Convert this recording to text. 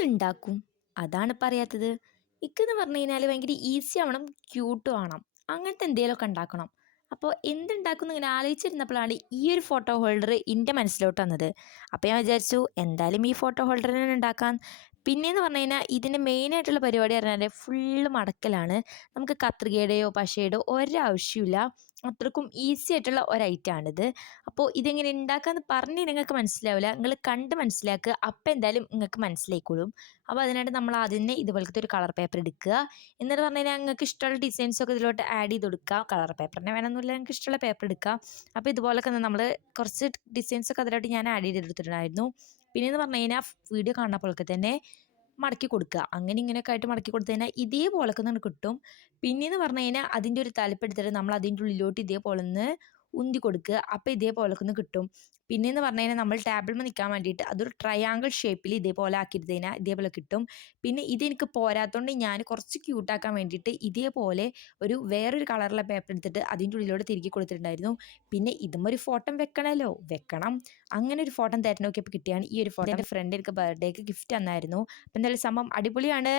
ഇതൊന്നും ഉണ്ടാക്കും അതാണ് പറയാത്തത്. ഇക്കെന്ന് പറഞ്ഞു കഴിഞ്ഞാൽ ഭയങ്കര ഈസി ആവണം, ക്യൂട്ടും ആവണം, അങ്ങനത്തെ എന്തെങ്കിലുമൊക്കെ ഉണ്ടാക്കണം. അപ്പോൾ എന്തുണ്ടാക്കും ഇങ്ങനെ ആലോചിച്ചിരുന്നപ്പോഴാണ് ഈ ഒരു ഫോട്ടോ ഹോൾഡർ എൻ്റെ മനസ്സിലോട്ട് വന്നത്. അപ്പോൾ ഞാൻ വിചാരിച്ചു എന്തായാലും ഈ ഫോട്ടോ ഹോൾഡർ തന്നെ ഉണ്ടാക്കാം. പിന്നെയെന്ന് പറഞ്ഞു കഴിഞ്ഞാൽ ഇതിൻ്റെ മെയിനായിട്ടുള്ള പരിപാടി പറഞ്ഞാൽ ഫുള്ള് മടക്കലാണ്. നമുക്ക് കത്രികയുടെയോ പശയുടെയോ ഒരാവശ്യമില്ല, അത്രക്കും ഈസി ആയിട്ടുള്ള ഒരു ഐറ്റമാണിത്. അപ്പോൾ ഇതെങ്ങനെ ഉണ്ടാക്കാമെന്ന് പറഞ്ഞ് നിങ്ങൾക്ക് മനസ്സിലാവില്ല, നിങ്ങൾ കണ്ട് മനസ്സിലാക്കുക, അപ്പം എന്തായാലും നിങ്ങൾക്ക് മനസ്സിലായിക്കോളും. അപ്പോൾ അതിനായിട്ട് നമ്മൾ ആദ്യം തന്നെ ഇതുപോലത്തെ ഒരു കളർ പേപ്പർ എടുക്കുക. എന്നിട്ട് പറഞ്ഞു കഴിഞ്ഞാൽ നിങ്ങൾക്ക് ഇഷ്ടമുള്ള ഡിസൈൻസൊക്കെ ഇതിലോട്ട് ആഡ് ചെയ്ത് കൊടുക്കുക. കളർ പേപ്പറിനെ വേണമെന്നില്ല, നിങ്ങൾക്ക് ഇഷ്ടമുള്ള പേപ്പർ എടുക്കുക. അപ്പോൾ ഇതുപോലൊക്കെ നമ്മൾ കുറച്ച് ഡിസൈൻസൊക്കെ അതിലോട്ട് ഞാൻ ആഡ് ചെയ്തെടുത്തിട്ടുണ്ടായിരുന്നു. പിന്നെയെന്ന് പറഞ്ഞു കഴിഞ്ഞാൽ വീഡിയോ കാണുന്ന പോലൊക്കെ തന്നെ മടക്കി കൊടുക്കുക. അങ്ങനെ ഇങ്ങനെയൊക്കെ ആയിട്ട് മടക്കി കൊടുത്തു കഴിഞ്ഞാൽ ഇതേപോലൊക്കെ നമുക്ക് കിട്ടും. പിന്നെയെന്ന് പറഞ്ഞു കഴിഞ്ഞാൽ അതിൻ്റെ ഒരു തലപ്പെടുത്തിട്ട് നമ്മൾ അതിൻ്റെ ഉള്ളിലോട്ട് ഇതേപോലെ ഒന്ന് ഉന്തി കൊടുക്കുക. അപ്പോൾ ഇതേപോലൊക്കെ ഒന്ന് കിട്ടും. പിന്നെയെന്ന് പറഞ്ഞു കഴിഞ്ഞാൽ നമ്മൾ ടേബിളിൽ നിൽക്കാൻ വേണ്ടിയിട്ട് അതൊരു ട്രയാങ്കിൾ ഷേപ്പിൽ ഇതേപോലെ ആക്കിയിട്ട് കഴിഞ്ഞാൽ ഇതേപോലെ കിട്ടും. പിന്നെ ഇതെനിക്ക് പോരാത്തതുകൊണ്ട് ഞാൻ കുറച്ച് ക്യൂട്ടാക്കാൻ വേണ്ടിയിട്ട് ഇതേപോലെ വേറൊരു കളറുള്ള പേപ്പർ എടുത്തിട്ട് അതിൻ്റെ ഉള്ളിലോട്ട് തിരികെ കൊടുത്തിട്ടുണ്ടായിരുന്നു. പിന്നെ ഇതും ഒരു ഫോട്ടോ വെക്കണമല്ലോ, വെക്കണം. അങ്ങനെ ഒരു ഫോട്ടോ തരാൻ നോക്കിയപ്പോൾ കിട്ടിയാണ് ഈ ഒരു ഫോട്ടോ. എൻ്റെ ഫ്രണ്ട് എനിക്ക് ബർത്ത്ഡേക്ക് ഗിഫ്റ്റ് തന്നായിരുന്നു. അപ്പോൾ എന്തായാലും സംഭവം അടിപൊളിയാണ്.